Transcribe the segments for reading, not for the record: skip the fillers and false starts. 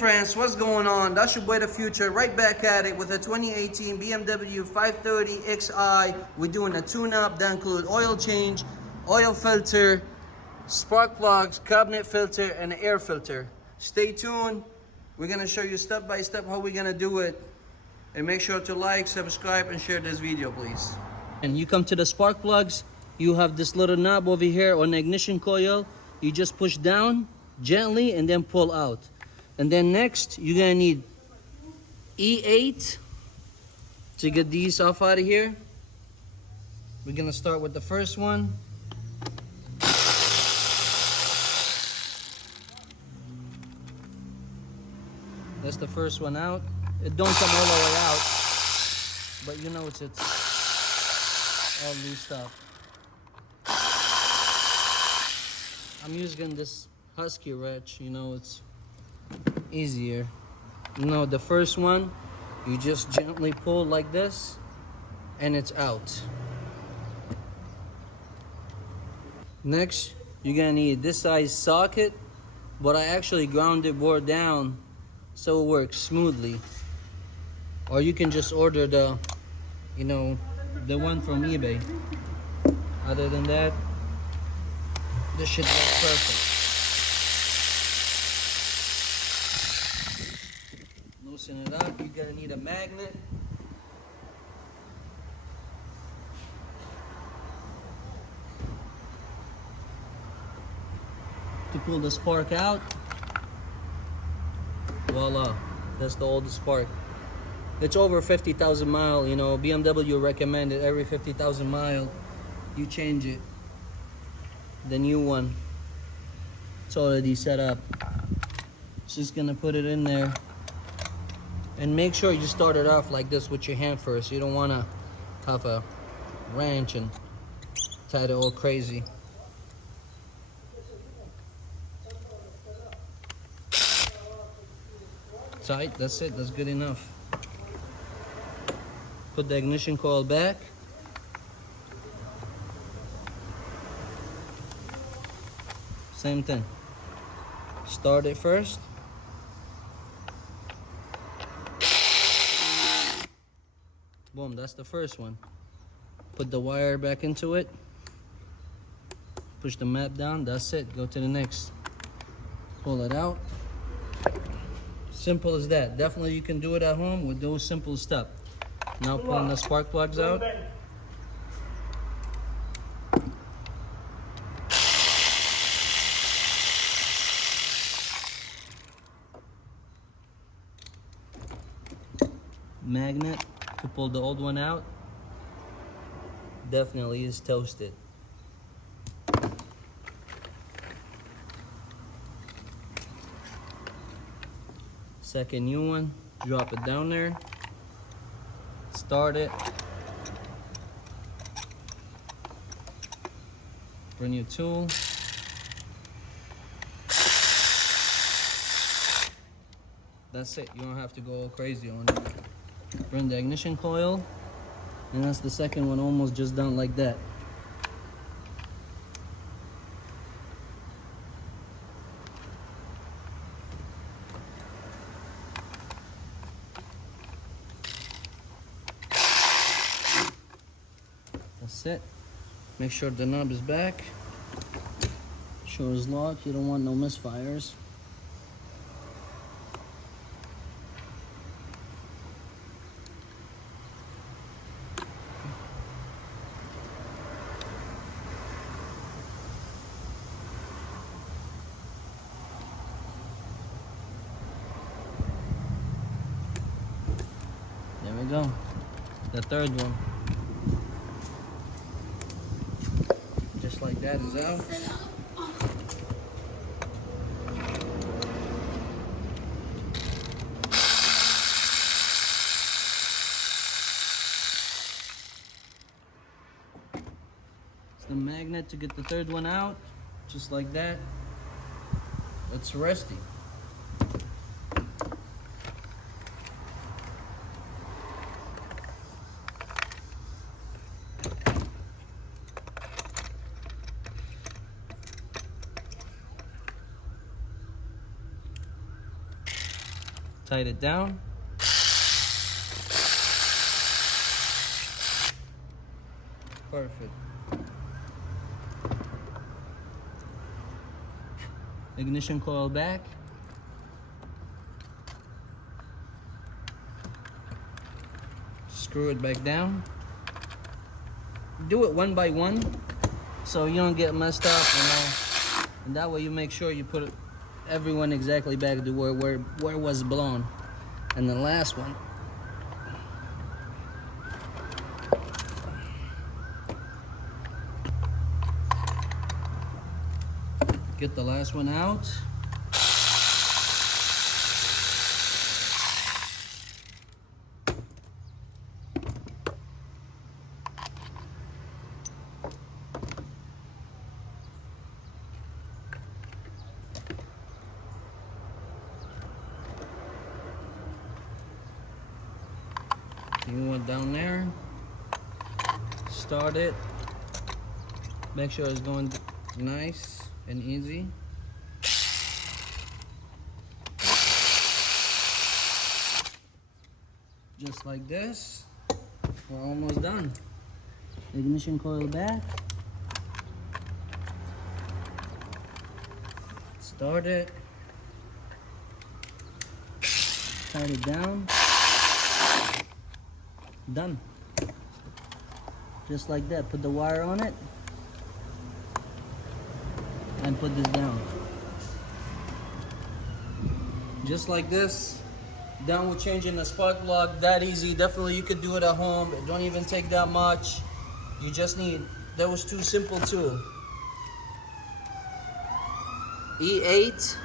Friends, what's going on? That's your boy The Future, right back at it with a 2018 BMW 530xi. We're doing a tune-up that includes oil change, oil filter, spark plugs, cabinet filter, and an air filter. Stay tuned. We're gonna show you step by step how we're gonna do it. And make sure to like, subscribe, and share this video, please. And you come to the spark plugs, you have this little knob over here on the ignition coil. You just push down gently and then pull out. And then next, you're gonna need E8 to get these off out of here. We're gonna start with the first one. That's the first one out. It don't come all the way out, but you know it's all loose up. I'm using this Husky wrench, you know, it's easier. You know, the first one, you just gently pull like this, and it's out. Next, you're gonna need this size socket, but I actually ground it board down so it works smoothly. Or you can just order the, you know, the one from eBay. Other than that, this shit works perfect. Loosen it up. You're gonna need a magnet. To pull the spark out. Voila, that's the oldest spark. It's over 50,000 miles, you know, BMW recommended every 50,000 miles you change it. The new one, it's already set up. Just gonna put it in there. And make sure you start it off like this with your hand first. You don't wanna have a wrench and tie it all crazy. Tight, that's it, that's good enough. Put the ignition coil back. Same thing. Start it first. Boom, that's the first one. Put the wire back into it. Push the map down, that's it. Go to the next. Pull it out. Simple as that. Definitely you can do it at home with those simple steps. Now pulling the spark plugs out. Magnet to pull the old one out. Definitely is toasted. Second new one, drop it down there. Start it. Bring your tool. That's it, you don't have to go all crazy on it. Bring the ignition coil, and that's the second one almost just done like that. That's it. Make sure the knob is back. Sure is locked, you don't want no misfires. There we go. The third one. Just like that is out. It's the magnet to get the third one out. Just like that. It's rusty. tight it down. Perfect. Ignition coil back. Screw it back down. Do it one by one so you don't get messed up, you know. And that way you make sure you put everyone exactly back to where it was blown. And the last one. Get the last one out. You went down there, start it, make sure it's going nice and easy. Just like this. We're almost done. Ignition coil back. Start it. Tight it down. Done. Just like that. Put the wire on it and put this down. Just like this. Done with changing the spark plug. That easy. Definitely you could do it at home. It don't even take that much. You just need those two simple tools. E8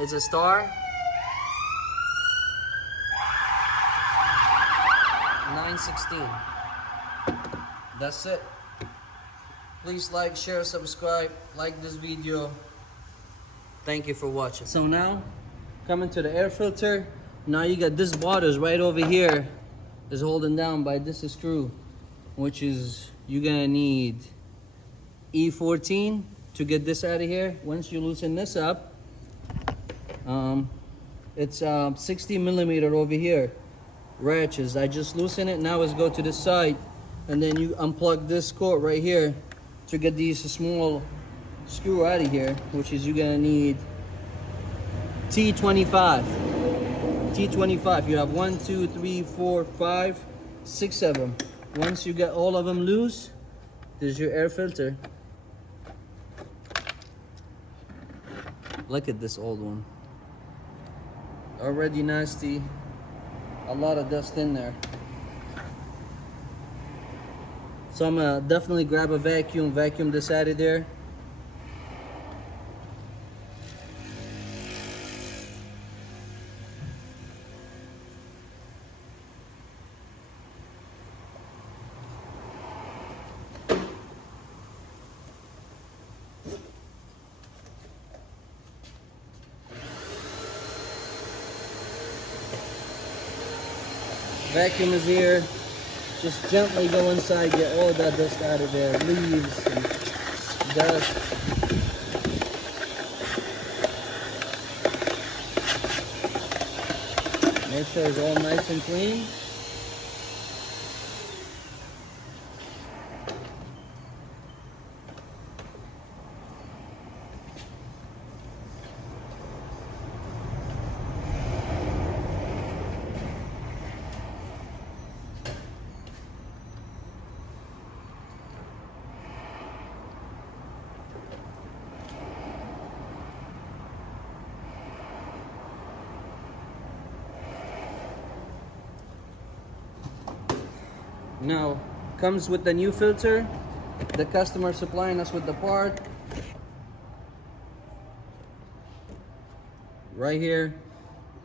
is a star. 916. That's it. Please like, share, subscribe, like this video. Thank you for watching. So now, coming to the air filter. Now you got this borders right over here is holding down by this screw, which is you're gonna need E14 to get this out of here. Once you loosen this up, it's 60 millimeter over here. Ratchets. I just loosen it. Now let's go to the side, and then you unplug this cord right here to get these small screw out of here, which is you're gonna need T25. T25. You have 1, 2, 3, 4, 5, 6 of them. Once you get all of them loose, there's your air filter. Look at this old one. Already nasty. A lot of dust in there. So I'm gonna definitely grab a vacuum this out of there. Vacuum is here. Just gently go inside, get all that dust out of there, leaves and dust. Make sure it's all nice and clean. Now, comes with the new filter. The customer supplying us with the part. Right here.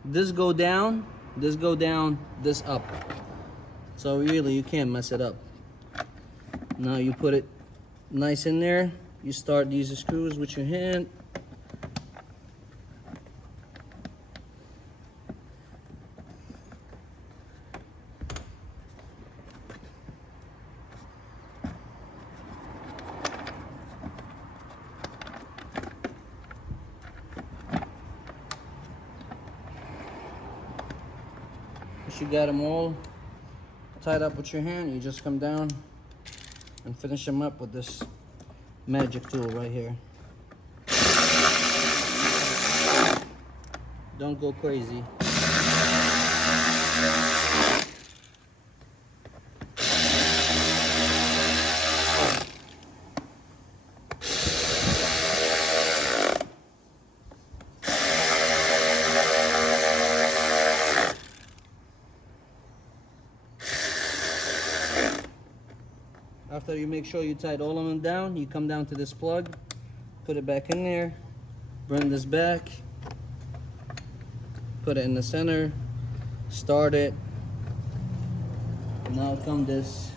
This go down, this go down, this up. So really, you can't mess it up. Now you put it nice in there. You start these screws with your hand. Once you got them all tied up with your hand, you just come down and finish them up with this magic tool right here. Don't go crazy. After you make sure you tied all of them down, you come down to this plug, put it back in there, bring this back, put it in the center, start it. Now come this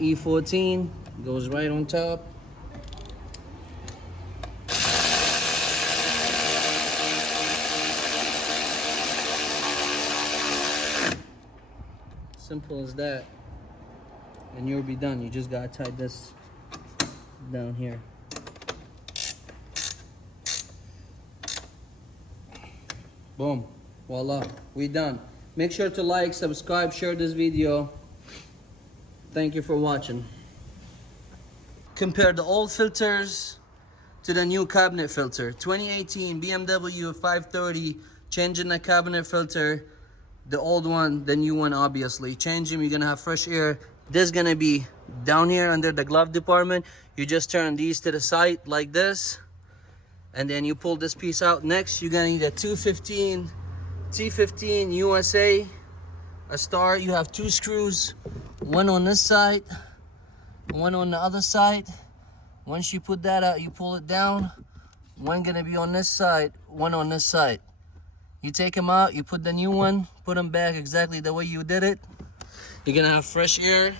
E14, goes right on top. Simple as that. And you'll be done. You just gotta tie this down here. Boom. Voila. We done. Make sure to like, subscribe, share this video. Thank you for watching. Compare the old filters to the new cabinet filter. 2018 BMW 530, changing the cabinet filter. The old one, the new one, obviously. Change them, you're gonna have fresh air. This is gonna be down here under the glove department. You just turn these to the side like this, and then you pull this piece out. Next, you're gonna need a 215 T15 USA, a star. You have two screws, one on this side, one on the other side. Once you put that out, you pull it down. One gonna be on this side, one on this side. You take them out, you put the new one, put them back exactly the way you did it. You're gonna have fresh air.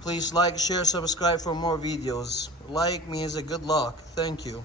Please like, share, subscribe for more videos. Like me is a good luck. Thank you.